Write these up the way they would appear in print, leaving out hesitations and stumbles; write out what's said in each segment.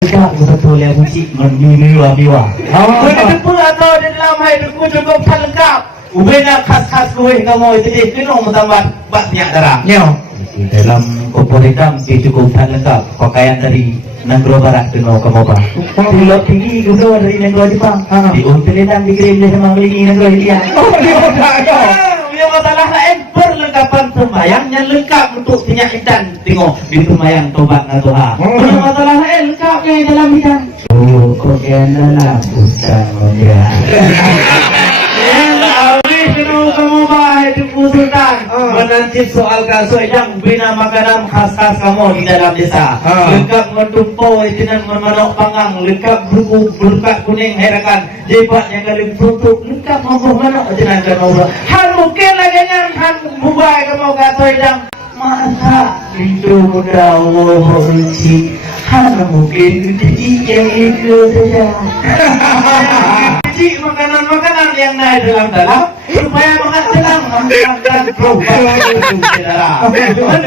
Dekat betul yang musik memiwa-miwa. Kenapa atau di dalam hai aku cukup tak lengkap. Ubena khas-khas kuih kamu itu dia kena tambah banyak darah. Nyo. Dalam kompor hitam dia cukup tak lengkap. Pakaian dari Negara Barat kena kamu apa? Pilot tinggi gubernur dari negara Jepang. Di Unteledang dikirim dia sama melingi negara India. Oh, dia tak. Yang masalah lain perlengkapan sembahyang yang lengkap untuk minyak hitam. Tengok di sembahyang tobat dengan Tuhan. Yang masalah lain lengkapnya dalam hitam. Oh, kok kena lah pusat dia. Kamu baik Tupu Sultan menancip soal kasut yang bina makanan khas-khas kamu di dalam desa. Lengkap mentumpau dengan memanok panggang, lengkap buku berkat kuning herakan, jebat yang kali tutup, lengkap mampu manok jenang kamu. Han mungkin lagi yang han bubai kamu kasut yang masa itu muda wahai han mungkin yang itu saja. Makanan-makanan yang naik dalam supaya makan senang makan darah.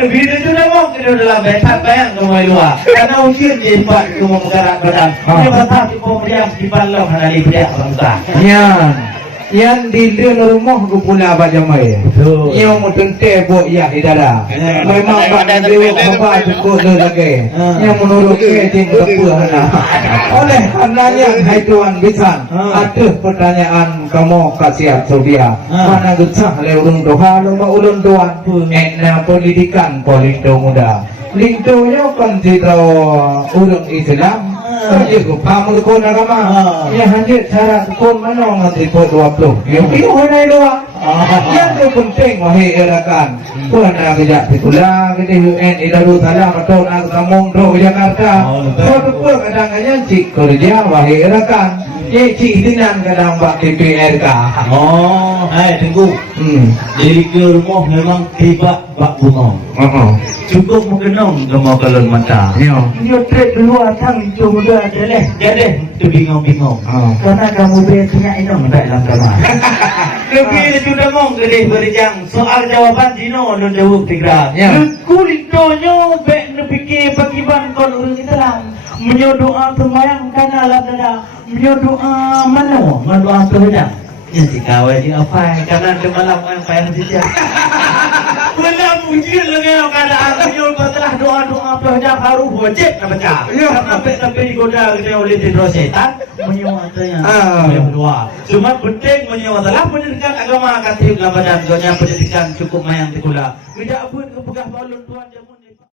Lebih itu dah mau kita dalam betat bayang kemai luar. Karena usia jebat kemau bergerak badan. Dia kata tipu meriam di balau hanali beriak bangsa. Yang di dalam rumah aku pula apa jamai. Yang mau tente buat ya di darah. Memang pada dewa apa cukup lagi. Yang menurut ke tim berapa oleh karenanya hai Tuan Bisan, ada pertanyaan kamu kasih Saudia. Mana gesah leurung doha lomba ulun Tuan. Enak pendidikan polindo muda. Lindonya kan tidak ulun Islam. Jadi aku paham kon agama. Ya hanya cara kon mana nganti po 20. Yang itu hari doa. Yang itu penting wahai erakan. Kon nak kerja pitulah kita UN idaru salam atau nak kamong do Jakarta. Kon pun kadang-kadang cik kerja wahai erakan. Ye cik dinan kadang bak DPRK. Oh, hai tunggu. Jadi ke rumah memang tiba bak bunga. Cukup mengenong kamu kalau mata. Dia trek luar sang itu muda jadi tu bingung-bingung. Karena kamu biasanya inong tak dalam kamar. Lebih sudah mong gede berjang soal jawapan Dino dan jawab tiga. Kulitonyo bek nepikir pakiban kon urus Islam. Menyodoa sembahyang karena ladada. Menyodoa mana? Mendoa terhadap. Ya si kawai di apa? Karena ada malam yang payah saja. Malam mungkin lagi keadaan menyol setelah doa-doa terhadap haru wajib nak baca. Sampai digoda oleh tendro setan menyuatnya. Berdoa. Cuma penting menyuatlah pendidikan agama kasih kepada doanya pendidikan cukup mayang tikula. Tidak pun kepegah balun Tuhan